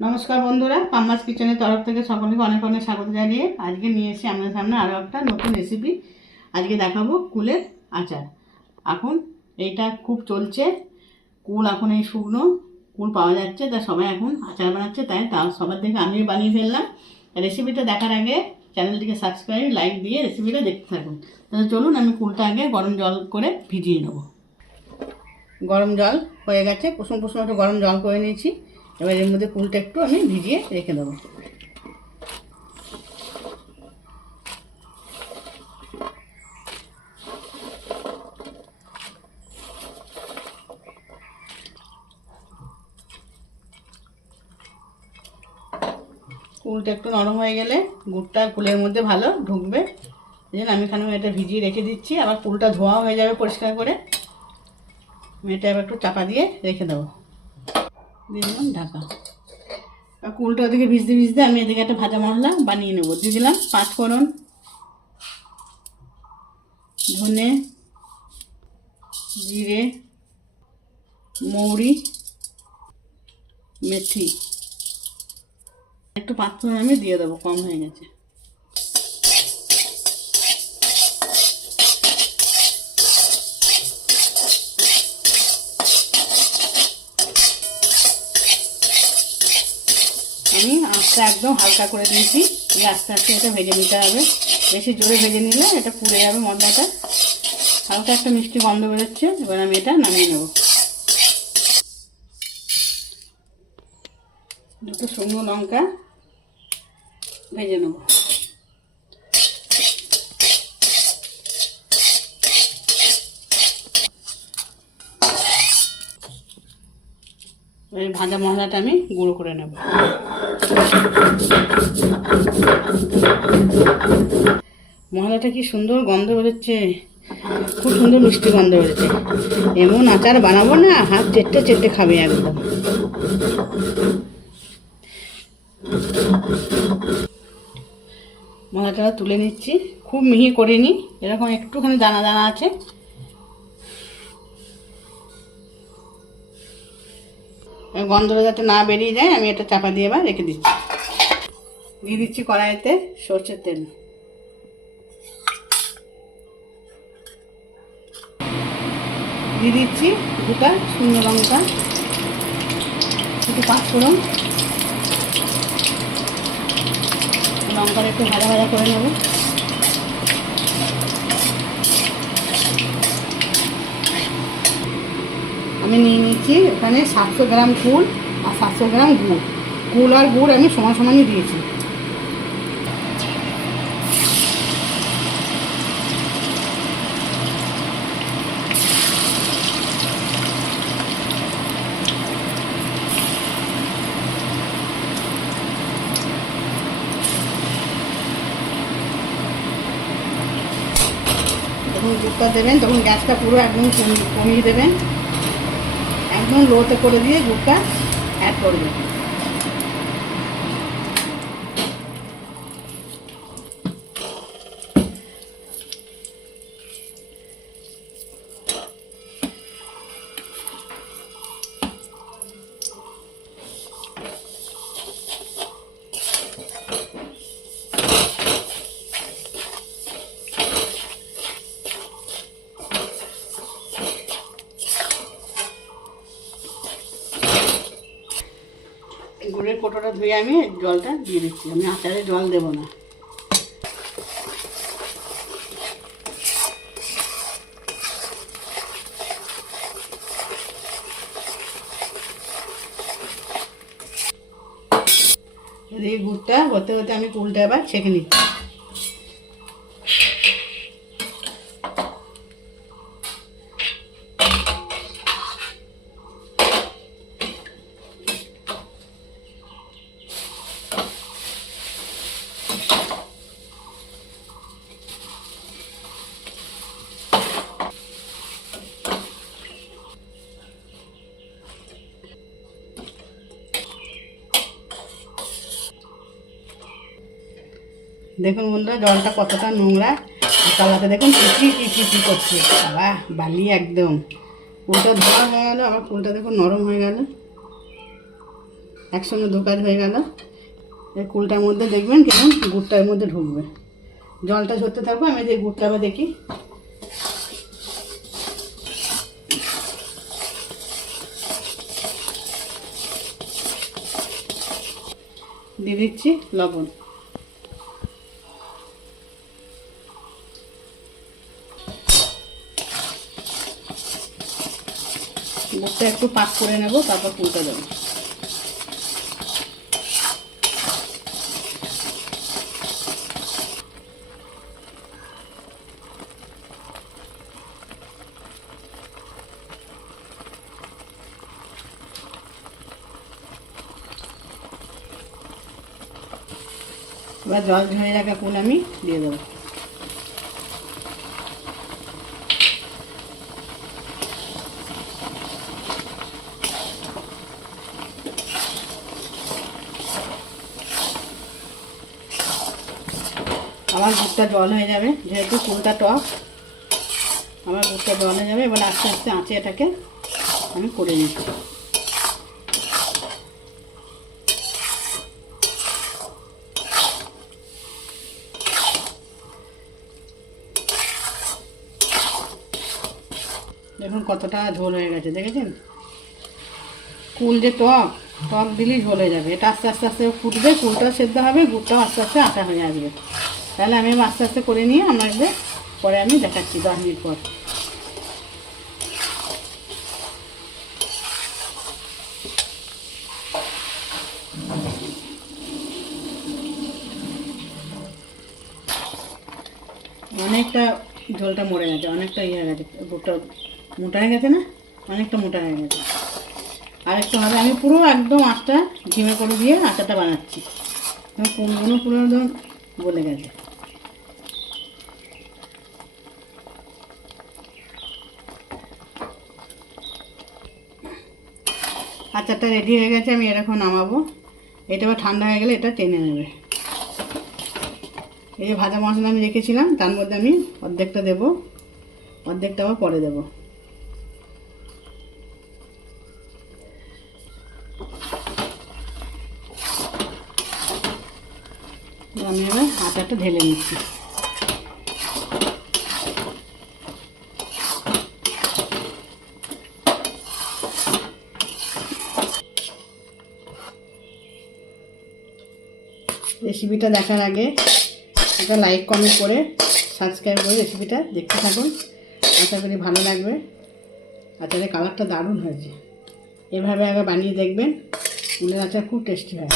নমস্কার বন্ধুরা, পাম্মাস কিচেনের তরফ থেকে সকলকে অনেক অনেক স্বাগত জানিয়ে আজকে নিয়ে এসেছি আপনাদের সামনে আরও একটা নতুন রেসিপি। আজকে দেখাবো কুলের আচার। এখন এইটা খুব চলছে, কুল এখন এই শুকনো কুল পাওয়া যাচ্ছে, তা সবাই এখন আচার বানাচ্ছে, তাই সবার দেখে আমিও বানিয়ে ফেললাম। রেসিপিটা দেখার আগে চ্যানেলটিকে সাবস্ক্রাইব লাইক দিয়ে রেসিপিটা দেখতে থাকুন। তাহলে চলুন, আমি কুলটা আগে গরম জল করে ভিজিয়ে নেব। গরম জল হয়ে গেছে, কুসুম কুসুম একটু গরম জল করে নিয়েছি। এবার এর মধ্যে কুলটা একটু আমি ভিজিয়ে রেখে দেবো। কুলটা একটু নরম হয়ে গেলে গুড়টা কুলের মধ্যে ভালো ঢুকবে, এই জন্য আমি এখানে এটা ভিজিয়ে রেখে দিচ্ছি। আবার কুলটা ধোয়া হয়ে যাবে পরিষ্কার করে। আমি এটা এবার একটু চাপা দিয়ে রেখে দেবো, দিয়ে দিলাম ঢাকা। কুলটা ওদিকে ভিজতে ভিজতে আমি এদিকে একটা ভাজা মশলা বানিয়ে নেবো। দিয়ে দিলাম 5 ফোড়ন, ধনে, জিরে, মৌরি, মেথি। একটু 5 ফোড়ন আমি দিয়ে দেবো, কম হয়ে গেছে। আমি আঁচটা একদম হালকা করে দিয়েছি, আস্তে আস্তে এটা ভেজে নিতে হবে। বেশি জোরে ভেজে নিলে এটা পুড়ে যাবে মশলাটা। হালকা একটা মিষ্টি গন্ধ বেরোচ্ছে, এবার আমি এটা নামিয়ে নেব। দুটো শুকনো লঙ্কা ভেজে নেব। এই ভাজা মশলাটা আমি গুঁড়ো করে নেব। মশলাটা কি সুন্দর গন্ধ বেরোচ্ছে, খুব সুন্দর মিষ্টি গন্ধ বেরোচ্ছে। এমন আচার বানাবো না, হাত চেটে চেটে খাবে একদম। মশলাটা তুলে নিচ্ছি, খুব মিহি করিনি, এরকম একটুখানি দানা দানা আছে। গন্ধটা যাতে না বেরিয়ে যায় আমি এটা চাপা দিয়ে এবার রেখে দিচ্ছি। দিয়ে দিচ্ছি কড়াইতে সর্ষের তেল। দিয়ে দিচ্ছি দুটা শুকনো লঙ্কা, একটু 5 ফোড়ন। লঙ্কাটা একটু ভাজা ভাজা করে নেব। আমি নিয়ে নিচ্ছি এখানে 700 গ্রাম কুল আর 700 গ্রাম গুড়। কুল আর গুড় আমি সমান সমানই দিয়েছি। যখন গুড়টা দেবেন তখন গ্যাসটা পুরো একদম কমিয়ে দেবেন, একদম লোতে করে দিয়ে গুড়টা অ্যাড করবেন। গুড়ের কোটোটা ধুয়ে আমি জলটা দিয়ে দিচ্ছি, আমি আচারে জল দেবো না। এই গুড়টা হতে হতে আমি কুলটা এবার ছেঁকে নিচ্ছি। দেখুন বন্ধুরা, জলটা কতটা নোংরা, তলাতে দেখুন চিচি করছে। বাবা, বালি একদম। ফুলটা ধোয়া হয়ে গেল, আবার ফুলটা দেখুন নরম হয়ে গেল। একসঙ্গে দু কাজ হয়ে গেল। এই কুলটার মধ্যে দেখবেন কেমন গুড়টার মধ্যে ঢুকবে। জলটা ঝরতে থাকবো, আমি যে গুড়টা আবার দেখি। দিয়ে দিচ্ছি লবণ। গুড়টা একটু পাক করে নেব, তারপর কুলটা দেবো। এবার জল ঝরে রাখা কুল আমি দিয়ে দেবো। আমার গুড়টা জল হয়ে যাবে, যেহেতু কুলটা টক, আমার গুড়টা জল হয়ে যাবে। এবার আস্তে আস্তে আঁচে এটাকে আমি করে নিচ্ছি। দেখুন কতটা ঝোল হয়ে গেছে, দেখেছেন? কুল যে টক, টক দিলেই ঝোল হয়ে যাবে। এটা আস্তে আস্তে আস্তে ফুটবে, কুলটাও সেদ্ধ হবে, গুড়টাও আস্তে আস্তে আটা হয়ে আসবে। তাহলে আমি আস্তে আস্তে করে নিয়ে আপনাদের পরে আমি দেখাচ্ছি 10 মিনিট পর। অনেকটা ঝোলটা মরে গেছে, অনেকটা ইয়ে হয়ে গেছে, গুড়টা মোটা হয়ে গেছে না, অনেকটা মোটা হয়ে গেছে। আর একটু হবে, আমি পুরো একদম আটটা ঝিমে করে দিয়ে আটাটা বানাচ্ছি। কুলগুলো পুরো একদম গলে গেছে। আচারটা রেডি হয়ে গেছে, আমি এরকম নামাবো। এটা আবার ঠান্ডা হয়ে গেলে এটা টেনে নেবে। এই যে ভাজা মশলা আমি রেখেছিলাম, তার মধ্যে আমি অর্ধেকটা দেবো, অর্ধেকটা আবার পরে দেবো। আমি এবার আচারটা ঢেলে নিচ্ছি। রেসিপিটা দেখার আগে একটা লাইক কমেন্ট করে সাবস্ক্রাইব করে রেসিপিটা দেখতে থাকুন, আশা করি ভালো লাগবে। আচারের কালারটা দারুণ হয়েছে, এভাবে আগে বানিয়ে দেখবেন, কুলের আচার খুব টেস্টি হয়।